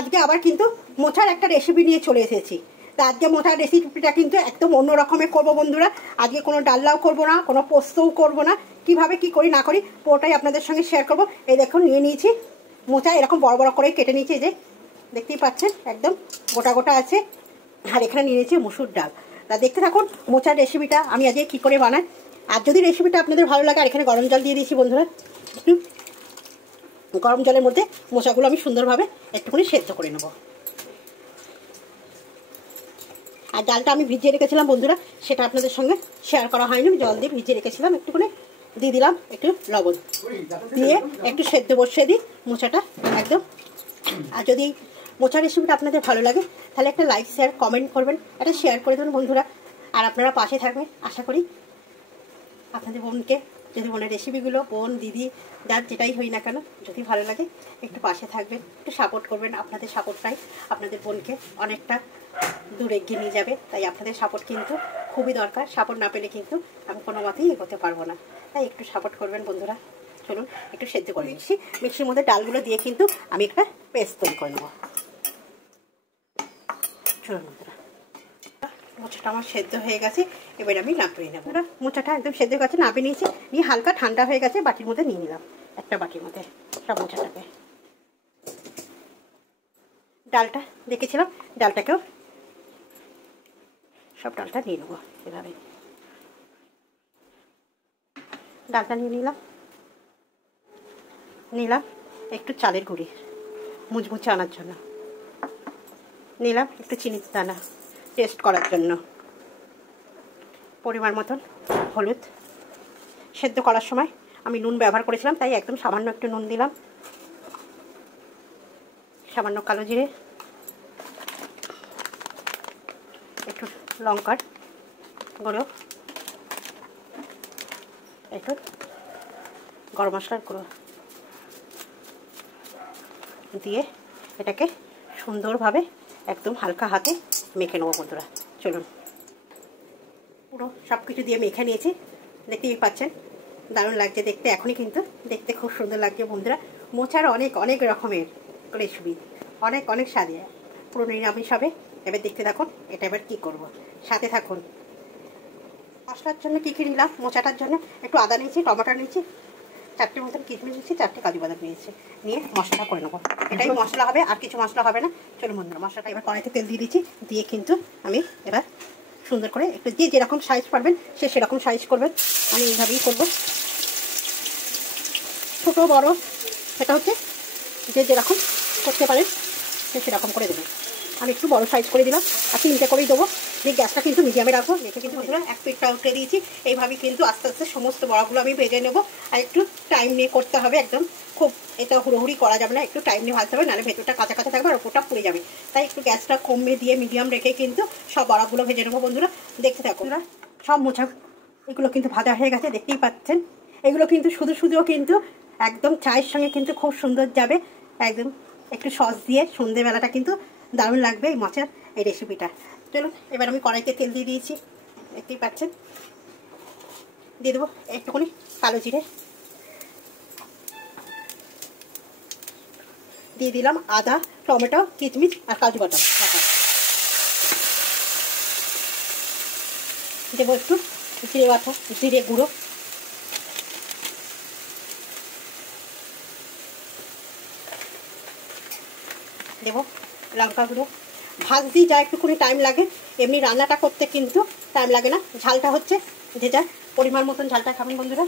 আজকে আবার কিন্তু মোচার একটা রেসিপি নিয়ে চলে এসেছি। তা আজকে মোচার রেসিপিটা কিন্তু একদম অন্য রকমের করবো বন্ধুরা। আজকে কোনো ডাল্লাও করবো না, কোনো পোস্তও করবো না। কিভাবে কি করি না করি পুরোটাই আপনাদের সঙ্গে শেয়ার করবো। এই দেখুন নিয়ে নিয়েছি মোচা, এরকম বড় বড় করে কেটে নিয়েছি, এই যে দেখতেই পাচ্ছেন একদম গোটা গোটা আছে। আর এখানে নিয়ে নিয়েছি মুসুর ডাল। তা দেখতে থাকুন মোচার রেসিপিটা আমি আজকে কী করে বানাই। আর যদি রেসিপিটা আপনাদের ভালো লাগে, আর এখানে গরম জল দিয়ে দিয়েছি বন্ধুরা। একটু গরম জলের মধ্যে মোচাগুলো আমি সুন্দরভাবে একটুখানি সেদ্ধ করে নেব। আর ডালটা আমি ভিজিয়ে রেখেছিলাম বন্ধুরা, সেটা আপনাদের সঙ্গে শেয়ার করা হয়নি। জল দিয়ে ভিজিয়ে রেখেছিলাম, একটুখানি দিয়ে দিলাম একটু লবণ দিয়ে একটু সেদ্ধ বসিয়ে দিই মোচাটা একদম। আর যদি মোচার রেসিপিটা আপনাদের ভালো লাগে তাহলে একটা লাইক শেয়ার কমেন্ট করবেন, একটা শেয়ার করে দেবেন বন্ধুরা। আর আপনারা পাশে থাকবেন আশা করি। আপনাদের বোনকে, যদি বোনের রেসিপিগুলো বোন দিদি যার যেটাই হই না কেন, যদি ভালো লাগে একটু পাশে থাকবেন, একটু সাপোর্ট করবেন। আপনাদের সাপোর্টটাই আপনাদের বোনকে অনেকটা দূর এগিয়ে নিয়ে যাবে। তাই আপনাদের সাপোর্ট কিন্তু খুবই দরকার। সাপোর্ট না পেলে কিন্তু আমি কোনো মতেই এগোতে পারবো না। তাই একটু সাপোর্ট করবেন বন্ধুরা। চলুন একটু সেদ্ধ করে নিচ্ছি। মিক্সির মধ্যে ডালগুলো দিয়ে কিন্তু আমি একটা পেস্ট তৈরি করে নেব। চলুন বন্ধুরা, মোচাটা আমার সেদ্ধ হয়ে গেছে, এবার আমি নাপিয়ে নেব। মোচাটা একদম সেদ্ধ হয়ে গেছে, নাপিয়ে নিয়েছি। নিয়ে হালকা ঠান্ডা হয়ে গেছে, বাটির মধ্যে নিয়ে নিলাম। একটা বাটির মধ্যে সব মোচাটাকে, ডালটা দেখেছিলাম ডালটাকেও সব ডালটা নিয়ে নেবো। এভাবে ডালটা নিয়ে নিলাম একটু চালের গুঁড়ি মুচমুচে আনার জন্য, নিলাম একটু চিনির দানা টেস্ট করার জন্য, পরিমাণ মতন হলুদ। সেদ্ধ করার সময় আমি নুন ব্যবহার করেছিলাম, তাই একদম সামান্য একটু নুন দিলাম। সামান্য কালো জিরে, একটু লঙ্কার গুঁড়ো, একটু গরম মশলার গুঁড়ো দিয়ে এটাকে সুন্দরভাবে একদম হালকা হাতে মেখে নেবো বন্ধুরা। চলুন, পুরো সব কিছু দিয়ে মেখে নিয়েছি, দেখতেই পাচ্ছেন দারুণ লাগছে দেখতে। এখনই কিন্তু দেখতে খুব সুন্দর লাগছে বন্ধুরা। মোচার অনেক অনেক রকমের রেসিপি, অনেক অনেক স্বাদে, পুরো নিরামিষ হবে। এবার দেখতে থাকুন এটা এবার কী করবো, সাথে থাকুন। মশলার জন্য কী কী নিলাম, মোচাটার জন্য একটু আদা নিয়েছি, টমেটো নিয়েছি, 4টে মতন কিশমিশ নিয়েছি, 4টে কাজু বাদাম নিয়েছি। নিয়ে মশলাটা করে নেবো। এটাই মশলা হবে, আর কিছু মশলা হবে না। চলুন বন্ধুরা, মশলাটা এবার কড়াইতে তেল দিয়ে দিচ্ছি। দিয়ে কিন্তু আমি এবার সুন্দর করে একটু যে যেরকম সাইজ পারবেন সে সেরকম সাইজ করবেন। আমি এইভাবেই করবো, ছোটো বড় সেটা হচ্ছে যে যেরকম করতে পারেন সে সেরকম করে দেবেন। আমি একটু বড় সাইজ করে দিলাম, আর 3টে করেই দেবো। দিয়ে গ্যাসটা কিন্তু মিডিয়ামে রাখবো। রেখে কিন্তু বন্ধুরা এক পিঠটা উঠে দিয়েছি। এইভাবেই কিন্তু আস্তে আস্তে সমস্ত বড়াগুলো আমি ভেজে নেবো। আর একটু টাইম নিয়ে করতে হবে, একদম খুব এটা হুড়োহুড়ি করা যাবে না, একটু টাইম নিয়ে ভাজতে হবে, নাহলে ভেতরটা কাঁচা কাঁচা থাকবে আর ওপরটা পুড়ে যাবে। তাই একটু গ্যাসটা কমিয়ে দিয়ে মিডিয়াম রেখে কিন্তু সব বড়াগুলো ভেজে নেবো বন্ধুরা। দেখতে থাকুন। সব মোচা এগুলো কিন্তু ভাজা হয়ে গেছে, দেখতেই পাচ্ছেন। এগুলো কিন্তু শুধু শুধুও কিন্তু একদম চায়ের সঙ্গে কিন্তু খুব সুন্দর যাবে। একদম একটু সস দিয়ে সন্ধেবেলাটা কিন্তু দারুণ লাগবে এই মোচার এই রেসিপিটা। চলুন এবার আমি কড়াইতে তেল দিয়ে দিয়েছি, দেখতেই পাচ্ছেন। দিয়ে দেবো একটুখানি কালো জিরে, দিয়ে দিলাম আদা, টমেটো, কিশমিশ আর কাজু বাদাম। দেবো একটু জিরে বাটা, জিরে গুঁড়ো, দেবো লঙ্কা গুঁড়ো। ভাজতেই যা একটুখানি টাইম লাগে, এমনি রান্নাটা করতে কিন্তু টাইম লাগে না। ঝালটা হচ্ছে যে যা পরিমাণ মতন ঝালটা খাবেন বন্ধুরা।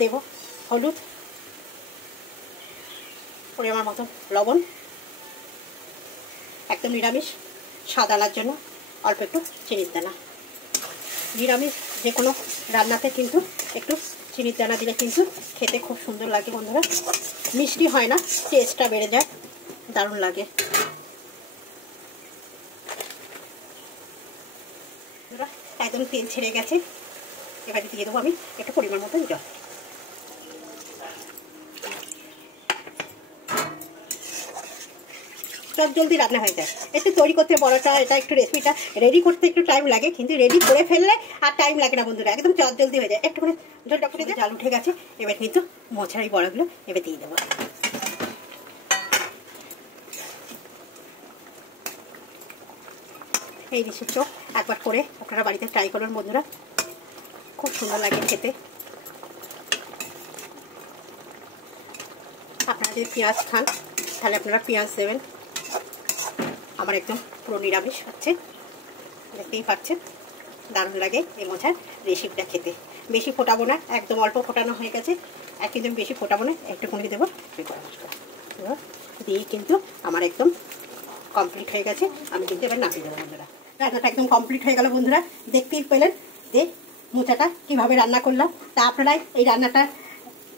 দেবো হলুদ, পরিমাণ মতন লবণ, একদম নিরামিষ স্বাদ আনার জন্য অল্প একটু চিনির দানা। নিরামিষ যে কোনো রান্নাতে কিন্তু একটু চিনির দানা দিলে কিন্তু খেতে খুব সুন্দর লাগে বন্ধুরা। মিষ্টি হয় না, টেস্টটা বেড়ে যায়, দারুণ লাগে। একদম তেল ছেড়ে গেছে, এবারে দিয়ে দেবো আমি একটু পরিমাণ মতন জল। সব জলদি রান্না হয়ে যায়। একটু তৈরি করতে বড়টা এটা একটু রেসিপিটা রেডি করতে একটু টাইম লাগে, কিন্তু রেডি করে ফেললে আর টাইম লাগে না বন্ধুরা, একদম চট জলদি হয়ে যায়। একটু করে জলটা ফুটে জাল উঠে গেছে, এবার কিন্তু মোচার এই বড়াগুলো এবার দিয়ে দেবো। এই রেসিপিটাও একবার করে আপনারা বাড়িতে ট্রাই করুন বন্ধুরা, খুব সুন্দর লাগে খেতে। আপনারা যদি পেঁয়াজ খান তাহলে আপনারা পেঁয়াজ দেবেন। আমার একদম পুরো নিরামিষ হচ্ছে, দেখতেই পাচ্ছেন। দারুণ লাগে এই মোচার রেসিপিটা খেতে। বেশি ফোটাবো না, একদম অল্প ফোটানো হয়ে গেছে, একদম বেশি ফোটাবো না, একটুখানি দেবো গরম মশলা দিয়ে কিন্তু আমার একদম কমপ্লিট হয়ে গেছে। আমি কিন্তু এবার নামিয়ে দেবো বন্ধুরা। রান্নাটা একদম কমপ্লিট হয়ে গেল বন্ধুরা, দেখতেই পেলেন যে মোচাটা কীভাবে রান্না করলাম। তা আপনারাই এই রান্নাটার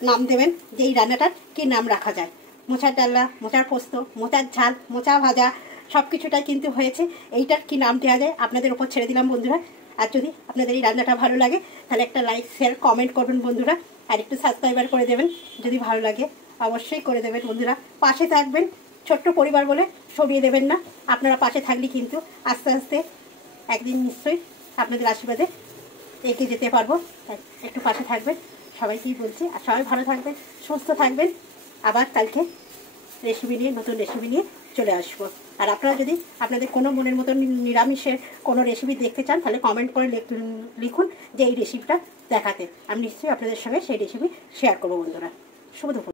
নাম দেবেন যে এই রান্নাটার কী নাম রাখা যায়। মোচার ডালনা, মোচার পোস্ত, মোচার ঝাল, মোচা ভাজা সব কিছুটাই কিন্তু হয়েছে। এইটার কি নাম দেওয়া যায় আপনাদের উপর ছেড়ে দিলাম বন্ধুরা। আর যদি আপনাদের এই রান্নাটা ভালো লাগে তাহলে একটা লাইক শেয়ার কমেন্ট করবেন বন্ধুরা, আর একটু সাবস্ক্রাইবার করে দেবেন যদি ভালো লাগে, অবশ্যই করে দেবেন বন্ধুরা। পাশে থাকবেন, ছোট্ট পরিবার বলে সরিয়ে দেবেন না। আপনারা পাশে থাকলে কিন্তু আস্তে আস্তে একদিন নিশ্চয়ই আপনাদের আশীর্বাদে এগিয়ে যেতে পারবো। তাই একটু পাশে থাকবেন, সবাইকেই বলছি। আর সবাই ভালো থাকবেন, সুস্থ থাকবেন। আবার কালকে রেসিপি নিয়ে, নতুন রেসিপি নিয়ে চলে আসবো। আর আপনারা যদি আপনাদের কোনো মনের মতো নিরামিষের কোনো রেসিপি দেখতে চান তাহলে কমেন্ট করে লিখুন যে এই রেসিপিটা দেখাতে। আমি নিশ্চয়ই আপনাদের সঙ্গে সেই রেসিপি শেয়ার করবো বন্ধুরা। শুভ দুপুর।